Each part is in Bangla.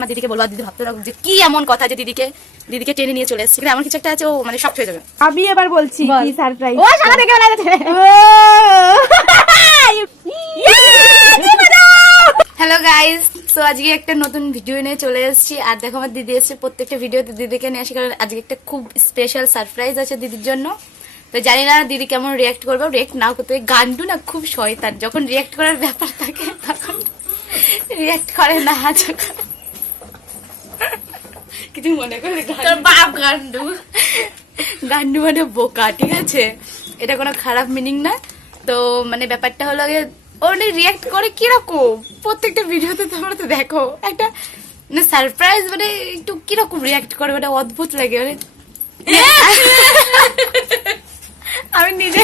আমার দিদিকে বলব দিদি ভাবতে রাখুক যে কি এমন কথা যে দিদিকে দিদিকে টেনে নিয়ে চলে এসেছে। কিন্তু এমন কিছু একটা আছে ও মানে শক্ত হয়ে যাবে। আমি এবার বলছি কি সারপ্রাইজ ও সারা দেখে বেলা যাচ্ছে। হ্যালো গাইস সো আজকে একটা নতুন ভিডিও নিয়ে চলে এসেছি। আর দেখো আমার দিদি এসেছে প্রত্যেকটা ভিডিওতে দিদিকে নিয়ে আসি কারণ আজকে একটা খুব স্পেশাল সারপ্রাইজ আছে দিদির জন্য। তো জানি না দিদি কেমন রিয়াক্ট করবে রিয়াক্ট নাও করতে। গান্ডু না খুব শয়তান। যখন রিয়াক্ট করার ব্যাপার থাকে তখন রিয়াক্ট করে না যখন। কিছু মনে করে তোর বাপ গান্ডু। গান্ডু মানে বোকা ঠিক আছে? এটা কোনো খারাপ মিনিং না। তো মানে ব্যাপারটা হলো গিয়ে ও মানে রিয়াক্ট করে কীরকম? প্রত্যেকটা ভিডিওতে তোমরা তো দেখো একটা মানে সারপ্রাইজ মানে একটু কীরকম রিয়াক্ট করে মানে অদ্ভুত লাগে মানে আমি নিজে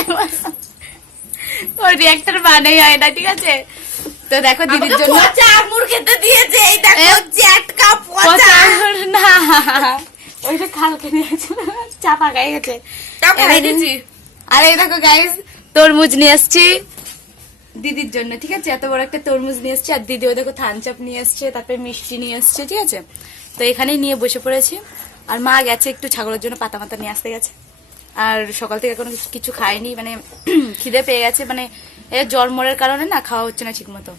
ওর রিয়াক্টার বানাই হয় না ঠিক আছে? তো দেখো দিদির জন্য আঙুর খেতে দিয়েছে এই দেখো এ, ওইটা কালকে নিয়েছিল চাপা গায়ে গেছে। আর এই দেখো গাইস তরমুজ নিয়ে এসছি দিদির জন্য ঠিক আছে? এত বড় একটা তরমুজ নিয়ে এসছি। আর দিদিও দেখো থানচাপ নিয়ে এসছে তারপরে মিষ্টি নিয়ে এসছে ঠিক আছে? তো এখানেই নিয়ে বসে পড়েছি। আর মা গেছে একটু ছাগলের জন্য পাতা মাতা নিয়ে আসতে গেছে। আর সকাল থেকে এখনও কিছু- খাইনি মানে খিদে পেয়ে গেছে। মানে এ জ্বর মরের কারণে না খাওয়া হচ্ছে না ঠিক মতো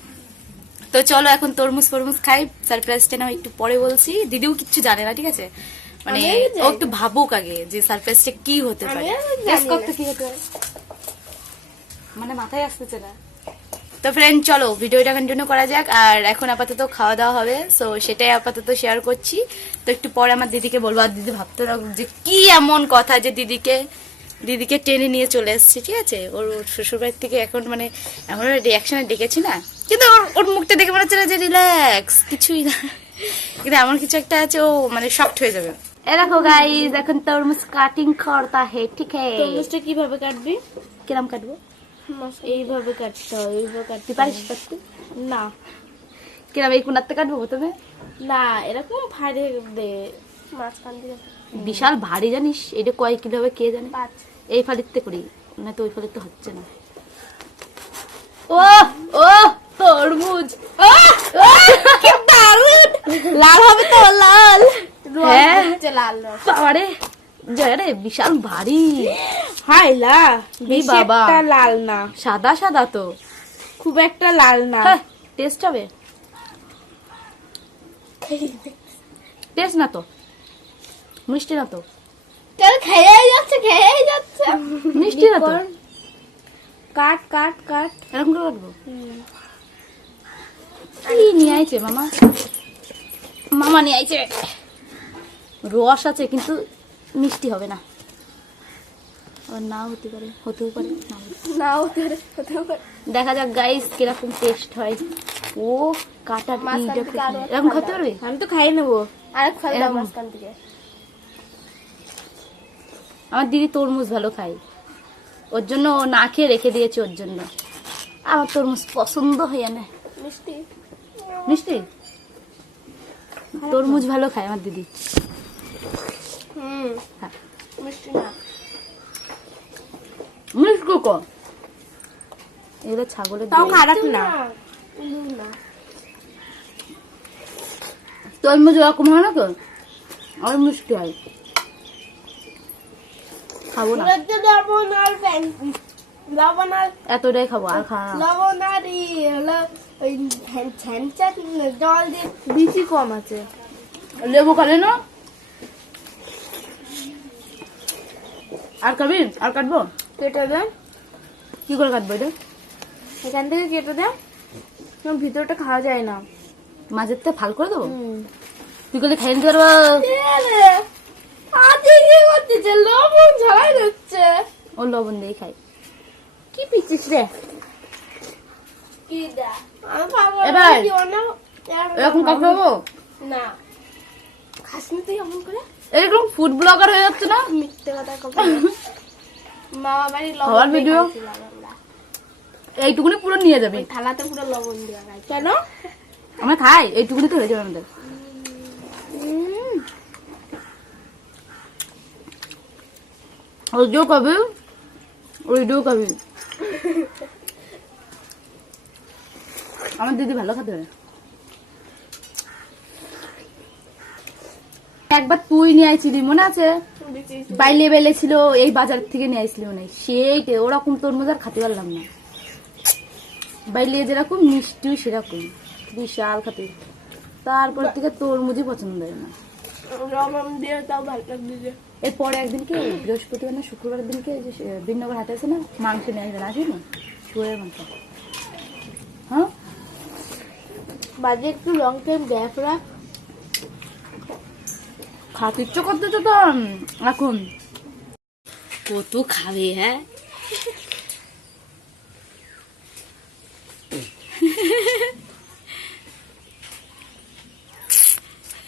তো চলো এখন তরমুজ ফরমুজ খাই। সারপ্রাইজটা না একটু পরে বলছি। দিদিও কিচ্ছু জানে না ঠিক আছে? মানে ও একটু ভাবুক আগে যে সারপ্রাইজটা কি হতে পারে। কি হতে পারে। মানে মাথায় আসতেছে না। তো ফ্রেন্ড চলো ভিডিওটা কন্টিনিউ করা যাক। আর এখন আপাতত খাওয়া দাওয়া হবে। সো সেটাই আপাতত শেয়ার করছি। তো একটু পরে আমার দিদিকে বলব। আর দিদি ভাবতে রাখুক যে কি এমন কথা যে দিদিকে দিদিকে টেনে নিয়ে চলে এসেছি ঠিক আছে? ওর শ্বশুরবাড়ির থেকে এখন মানে এমন রিয়াকশনে ডেকেছি না। কিন্তু ওর ওর মুখটা দেখে মনে হচ্ছে না যে রিল্যাক্স কিছুই না। কিন্তু এমন কিছু একটা আছে ও মানে শক্ট হয়ে যাবে। এ দেখো গাইজ এখন তরমুজ কাটিং করতা হে ঠিক হে তরমুজটা কীভাবে কাটবি? কিরম কাটবো? এইভাবে কাটতে হবে এইভাবে কাটতে পারিস কাটতে না। কিরম এই কোনাতে কাটবো প্রথমে? না এরকম ফাড়ে দে। মাঝখান দিয়ে। বিশাল ভারী জানিস এটা কয় কিলো হবে কে জানে? এই ফালিতে করি না তো ওই ফালিতে হচ্ছে না। ও ও তরমুজ। দারুণ! লাল হবে তো লাল। হ্যাঁ। লাল বাবারে জয় রে বিশাল ভারী। হাই লা বেশি বাবা। লাল না। সাদা সাদা তো। খুব একটা লাল না। হ্যাঁ টেস্ট হবে? টেস্ট না তো? মিষ্টি না তো? চল খেয়ে যাচ্ছে খেয়ে যাচ্ছে। মিষ্টি না তো? কাট কাট কাট। এরকম করে কাটবো? কি নিয়ে আইছে মামা? মামা নিয়ে আইছে। রস আছে কিন্তু মিষ্টি হবে না। আবার হতে পারে হতেও পারে না হতে- নাও ধরে কোথাও করে। দেখা যাক গাইস কীরকম টেস্ট হয়। ও কাটা মাঝখান ইটা থেকে আরও এরকম খেতে পারবে? আমি তো খাই নেব। আর এরকম। মাঝখান থেকে। আমার দিদি তরমুজ ভালো খায়। ওর জন্য ও না খেয়ে রেখে দিয়েছে ওর জন্য। আমার তরমুজ পছন্দ হয়ে না। মিষ্টি? মিষ্টি? তরমুজ ভালো খায় আমার দিদি। হুম। হ্যাঁ। মিষ্টি না। মিষ্টি কম এগুলো ছাগলের তাও খারাপ না না। তরমুজ ওরকম হয় না তো? আর মিষ্টি হয়। খাব না। লবণ আর লবণ আর এতটাই খাব আর খা লবণ আর জল দিয়ে বেশি কম আছে। লেবু খালে না? আর খাবি? আর কাটবো? কেটে দেন কি করে কাটবো এটা? এখান থেকে কেটে কারণ ভিতরটা খাওয়া যায় না। মাঝের ফাল করে দেবো? তুই করলে খাই নিতে পারব। লবণ ঝালাই দিচ্ছে। ও লবণ দিয়ে খাই। কি পিছিস রে? কি দা? খাব না, এবার? কি অন্য এরকম কাটতে হব না। তুই এমন করে? এরকম ফুড ব্লগার হয়ে যাচ্ছে না? মিথ্যে কথা কবে মামা বাড়ি লবণ দিয়ে video? খাইছিলাম আমরা। এইটুকুনি পুরো নিয়ে যাবি। থালাতে পুরো লবণ দেওয়া খাই কেন? আমরা খাই এইটুকুনি তো হয়ে যাবে আমাদের। ওইটাও খাবি ওইটাও খাবি আমার দিদি ভালো খেতে পারে একবার তুই নিয়ে আইছিলি মনে আছে বাইলে বেলে ছিল এই বাজার থেকে নিয়ে আইছিলি মনে হয় ওরকম তরমুজ আর খেতে পারলাম না বাইলে যেরকম মিষ্টিও সেরকম বিশাল খেতে তারপর থেকে তরমুজই পছন্দ হয় না এরপরে একদিনকে বৃহস্পতিবার না শুক্রবার দিনকে যে সে- দিননগর হাটে আছে না মাংস নিয়ে আসবেন আসবি না শুয়ের মাংস। হ্যাঁ? বাজে একটু লং টাইম গ্যাপ রাখ খাতে ইচ্ছে করতেছো তো এখন। কত খাবে হ্যাঁ?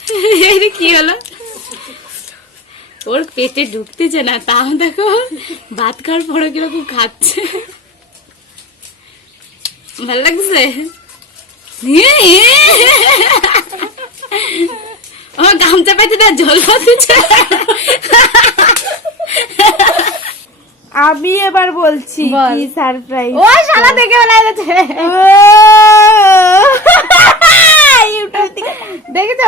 কি হলো? ওর পেটে ঢুকতেছে না তাও দেখো ভাত খাওয়ার পরে কীরকম খাচ্ছে। ভালো লাগছে? আমার গামছা পাইতে না জল খাচ্ছে আমি এবার বলছি বল। কি সারপ্রাইজ ও শালা দেখে বেলা যাচ্ছে দেখেছ?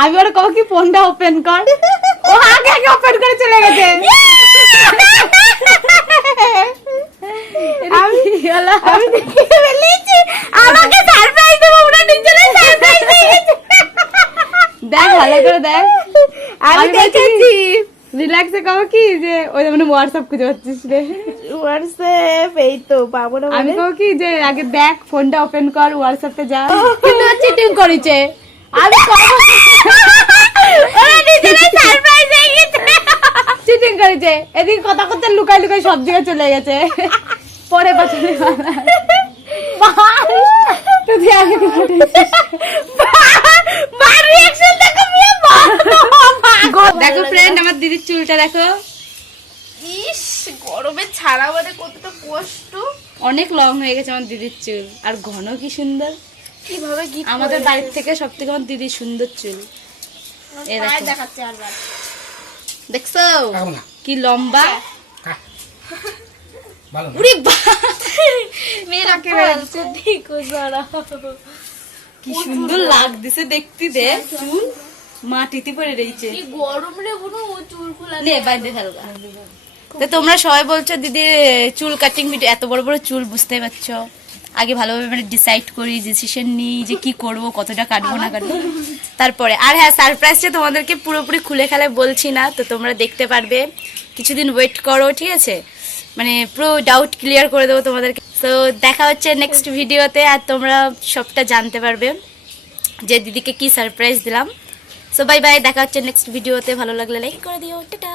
আমি ওর কব কি ফোনটা ওপেন কর। ও আগে আগে ওপেন করে চলে গেছে। আমি আমি দেখে ফেলেছি। আমাকে সারপ্রাইজ দেবো ওরা সারপ্রাইজ দেখ ভালো করে দেখ। আমি দেখেছি। রিল্যাক্সে কব কি যে ওই মানে হোয়াটসঅ্যাপ খুঁজে পাচ্ছিস রে। হোয়াটসঅ্যাপ এই তো পাবো না আমি মানে। কব কি যে আগে দেখ ফোনটা ওপেন কর হোয়াটসঅ্যাপে যা। কিন্তু চিটিং করেছে। আমি ওরা নিজেরাই সারপ্রাইজ হয়ে গেছে। চিটিং করেছে। এদিকে কথা করতে লুকাই লুকাই সব জায়গায় চলে গেছে। পরে পাঠালে তুই আগে দেখো ফ্রেন্ড আমার দিদির চুলটা দেখো। ইস গরমে ছাড়া মানে কতটা কষ্ট। অনেক লং হয়ে গেছে আমার দিদির চুল। আর ঘন কি সুন্দর। কীভাবে গিফট আমাদের বাড়ির থেকে সব থেকে আমার দিদির সুন্দর চুল। এ দেখো। দেখাচ্ছে আরবার দেখছ? কি লম্বা? ভালো উড়ি মেয়েরা কে বলছে দেখো জরা। কি সুন্দর লাগতেছে দেখতে দে। চুল মাটিতে পড়ে রয়েছে। কি গরম রে কোনো চুল খোলা নে বাইরে ফেলবা তো তোমরা সবাই বলছো দিদি চুল কাটিং ভিডিও এত বড় বড় চুল বুঝতে পারছ? আগে ভালোভাবে মানে ডিসাইড করি ডিসিশন নিই যে কি করব, কতটা কাটবো, না কাটবো। তারপরে, আর হ্যাঁ সারপ্রাইজটা তোমাদেরকে পুরোপুরি খুলে খেলে বলছি না, তো তোমরা দেখতে পারবে। কিছুদিন ওয়েট করো, ঠিক আছে? মানে পুরো ডাউট ক্লিয়ার করে দেবো তোমাদেরকে। তো দেখা হচ্ছে নেক্সট ভিডিওতে আর তোমরা সবটা জানতে পারবে যে দিদিকে কি সারপ্রাইজ দিলাম। সো বাই বাই দেখা হচ্ছে নেক্সট ভিডিওতে ভালো লাগলে লাইক করে দিও। টাটা!